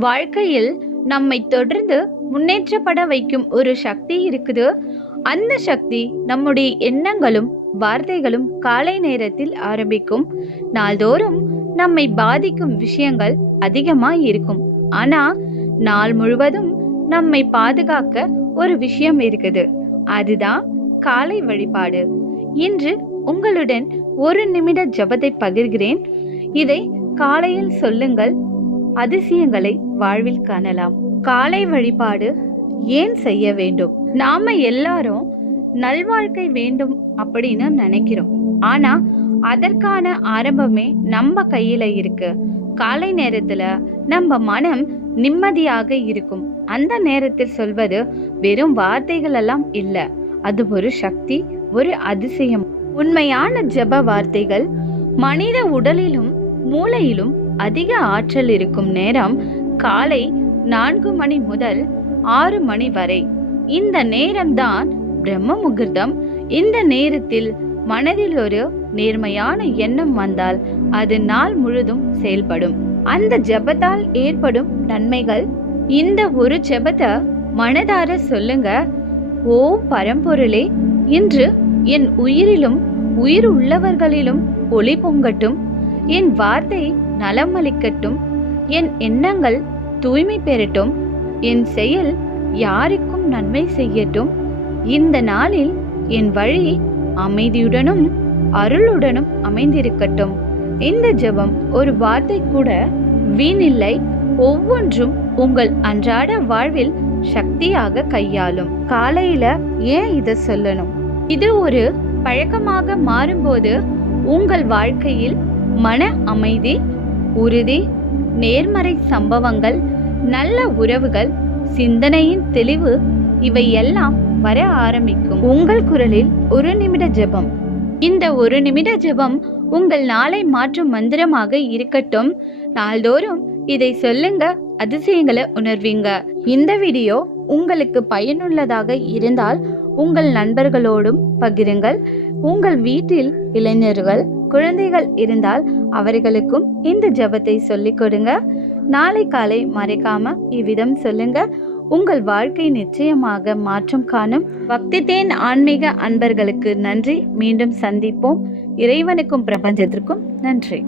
வாழ்க்கையில் நம்மை தொடர்ந்து முன்னேற்றப்பட வைக்கும் ஒரு சக்தி இருக்குது. அந்த சக்தி நம்முடைய எண்ணங்களும் வார்த்தைகளும் காலை நேரத்தில் ஆரம்பிக்கும். நாள்தோறும் நம்மை பாதிக்கும் விஷயங்கள் அதிகமா இருக்கும். ஆனா நாள் முழுவதும் நம்மை பாதுகாக்க ஒரு விஷயம் இருக்குது. அதுதான் காலை வழிபாடு. இன்று உங்களுடன் ஒரு நிமிட ஜபத்தை பகிர்கிறேன். இதை காலையில் சொல்லுங்கள், அதிசயங்களை வாழ்வில் காணலாம். காலை வழிபாடு ஏன் செய்ய வேண்டும்? நாம எல்லாரும் நல்வாழ்க்கை வேண்டும் அப்படின்னு நினைக்கிறோம். ஆனா அதற்கான ஆரம்பமே நம்ம கையில இருக்கு. காலை நேரத்துல நம்ம மனம் நிம்மதியாக இருக்கும். அந்த நேரத்தில் சொல்வது வெறும் வார்த்தைகள் எல்லாம் இல்ல, அது ஒரு சக்தி, ஒரு அதிசயம். உண்மையான ஜெப வார்த்தைகள். மனித உடலிலும் மூளையிலும் அதிக ஆற்றல் இருக்கும் நேரம் காலை 4 மணி முதல் 6 மணி வரை. இந்த நேரம்தான் பிரம்ம முகூர்த்தம். இந்த நேரத்தில் மனதில் ஒரு நேர்மையான எண்ணம் வந்தால் அது நாள் முழுதும் செயல்படும். அந்த ஜெபத்தால் ஏற்படும் நன்மைகள். இந்த ஒரு ஜெபத்தை மனதார சொல்லுங்க. ஓ பரம்பொருளே, இன்று என் உயிரிலும் உயிர் உள்ளவர்களிலும் ஒளி பொங்கட்டும். என் வார்த்தை நலமளிக்கட்டும். என் எண்ணங்கள் தூய்மை பெறட்டும். என் செயல் யாருக்கும் நன்மை செய்யட்டும். இந்த நாளில் என் வழி அமைதியுடனும் அருளுடனும் அமைந்திருக்கட்டும். இந்த ஜெபம் ஒரு வார்த்தை கூட வீணில்லை. ஒவ்வொன்றும் உங்கள் அன்றாட வாழ்வில் சக்தியாக கையாளும். காலையில ஏன் இதை சொல்லணும்? இது ஒரு பழக்கமாக மாறும்போது உங்கள் வாழ்க்கையில் மன அமைதி, உறுதி, நேர்மறை சம்பவங்கள், நல்ல உறவுகள், சிந்தனையின் தெளிவு இவை எல்லாம் வர ஆரம்பிக்கும். உங்கள் குரலில் ஒரு நிமிட ஜெபம். இந்த ஒரு நிமிட ஜெபம் உங்கள் நாளை மாற்றும் மந்திரமாக இருக்கட்டும். நாள்தோறும் இதை சொல்லுங்க, அதிசயங்களை உணர்வீங்க. இந்த வீடியோ உங்களுக்கு பயனுள்ளதாக இருந்தால் உங்கள் நண்பர்களோடும் பகிருங்கள். உங்கள் வீட்டில் இளைஞர்கள், குழந்தைகள் இருந்தால் அவர்களுக்கும் இந்த ஜெபத்தை சொல்லிக் கொடுங்க. நாளை காலை மறைக்காம இவ்விதம் சொல்லுங்க. உங்கள் வாழ்க்கை நிச்சயமாக மாற்றம் காணும். பக்தி தேன் ஆன்மீக அன்பர்களுக்கு நன்றி. மீண்டும் சந்திப்போம். இறைவனுக்கும் பிரபஞ்சத்திற்கும் நன்றி.